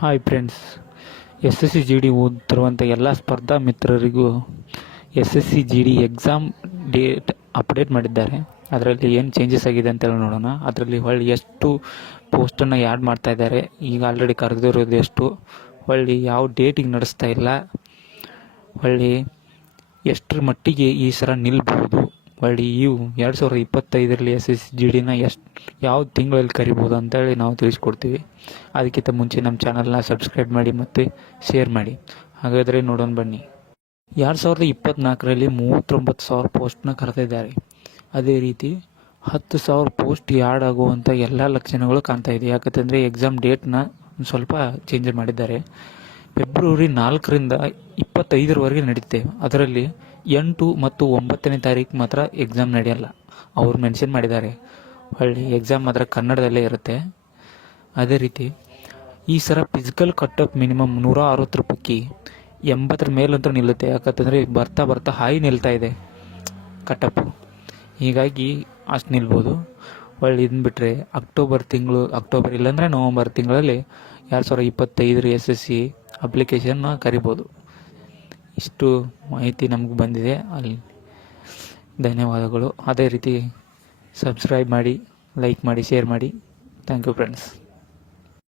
hi friends S S C G D ಓದ್ತಿರುವಂಥ ಎಲ್ಲ ಸ್ಪರ್ಧಾ ಮಿತ್ರರಿಗೂ S S C G D exam date update ಮಾಡಿದ್ದಾರೆ ಅದರಲ್ಲಿ ಏನು ಚೇಂಜಸ್ ಆಗಿದೆ ಅಂತೇಳಿ ನೋಡೋಣ ಅದರಲ್ಲಿ ಹೊಳ್ಳಿ ಎಷ್ಟು ಪೋಸ್ಟನ್ನು ಆ್ಯಡ್ ಮಾಡ್ತಾ ಇದ್ದಾರೆ ಈಗ ಆಲ್ರೆಡಿ ಕರೆದಿರೋದು ಎಷ್ಟು ಹೊಳ್ಳಿ ಯಾವ ಡೇಟಿಗೆ ನಡೆಸ್ತಾ ಇಲ್ಲ ಹೊಳ್ಳಿ ಎಷ್ಟರ ಮಟ್ಟಿಗೆ ಈ ಸಲ ನಿಲ್ಬಹುದು ಹೊಳ್ಳಿ ಇವು ಎರಡು ಸಾವಿರದ ಇಪ್ಪತ್ತೈದರಲ್ಲಿ ಎಸ್ ಎಸ್ ಜಿ ಡಿನ ಎಷ್ಟು ಯಾವ ತಿಂಗಳಲ್ಲಿ ಕರಿಬೋದು ಅಂತೇಳಿ ನಾವು ತಿಳಿಸ್ಕೊಡ್ತೀವಿ ಅದಕ್ಕಿಂತ ಮುಂಚೆ ನಮ್ಮ ಚಾನಲ್ನ ಸಬ್ಸ್ಕ್ರೈಬ್ ಮಾಡಿ ಮತ್ತು ಶೇರ್ ಮಾಡಿ ಹಾಗಾದರೆ ನೋಡೋಣ ಬನ್ನಿ ಎರಡು ಸಾವಿರದ ಇಪ್ಪತ್ತ್ನಾಲ್ಕರಲ್ಲಿ ಮೂವತ್ತೊಂಬತ್ತು ಸಾವಿರ ಪೋಸ್ಟ್ನ ಕರೆತಿದ್ದಾರೆ ಅದೇ ರೀತಿ ಹತ್ತು ಸಾವಿರ ಪೋಸ್ಟ್ ಯಾಡ್ ಆಗುವಂಥ ಎಲ್ಲ ಲಕ್ಷಣಗಳು ಕಾಣ್ತಾ ಇದೆ ಯಾಕಂತಂದರೆ ಎಕ್ಸಾಮ್ ಡೇಟ್ನ ಸ್ವಲ್ಪ ಚೇಂಜ್ ಮಾಡಿದ್ದಾರೆ ಫೆಬ್ರವರಿ ನಾಲ್ಕರಿಂದ ಇಪ್ಪತ್ತೈದರವರೆಗೆ ನಡೆಯುತ್ತೆ ಅದರಲ್ಲಿ ಎಂಟು ಮತ್ತು ಒಂಬತ್ತನೇ ತಾರೀಕು ಮಾತ್ರ ಎಕ್ಸಾಮ್ ನಡೆಯಲ್ಲ ಅವರು ಮೆನ್ಷನ್ ಮಾಡಿದ್ದಾರೆ ಹೊಳ್ಳಿ ಎಕ್ಸಾಮ್ ಮಾತ್ರ ಕನ್ನಡದಲ್ಲೇ ಇರುತ್ತೆ ಅದೇ ರೀತಿ ಈ ಸರ ಫಿಸಿಕಲ್ ಕಟ್ಟಪ್ ಮಿನಿಮಮ್ ನೂರ ಅರವತ್ತು ರೂಪಾಯಿ ಎಂಬತ್ತರ ಮೇಲಂತೂ ನಿಲ್ಲುತ್ತೆ ಯಾಕಂತಂದರೆ ಬರ್ತಾ ಬರ್ತಾ ಹಾಯಿ ನಿಲ್ತಾ ಇದೆ ಕಟ್ಟಪ್ಪು ಹೀಗಾಗಿ ಅಷ್ಟು ನಿಲ್ಬೋದು ಒಳ್ಳೆ ಇದನ್ನ ಬಿಟ್ಟರೆ ಅಕ್ಟೋಬರ್ ತಿಂಗಳು ಅಕ್ಟೋಬರ್ ಇಲ್ಲಾಂದರೆ ನವಂಬರ್ ತಿಂಗಳಲ್ಲಿ ಎರಡು ಸಾವಿರ ಇಪ್ಪತ್ತೈದರ ಎಸ್ ಎಸ್ ಸಿ ಅಪ್ಲಿಕೇಶನ್ನ ಕರಿಬೋದು ಇಷ್ಟು ಮಾಹಿತಿ ನಮಗೆ ಬಂದಿದೆ ಅಲ್ಲಿ ಧನ್ಯವಾದಗಳು ಅದೇ ರೀತಿ ಸಬ್ಸ್ಕ್ರೈಬ್ ಮಾಡಿ ಲೈಕ್ ಮಾಡಿ ಶೇರ್ ಮಾಡಿ ಥ್ಯಾಂಕ್ ಯು ಫ್ರೆಂಡ್ಸ್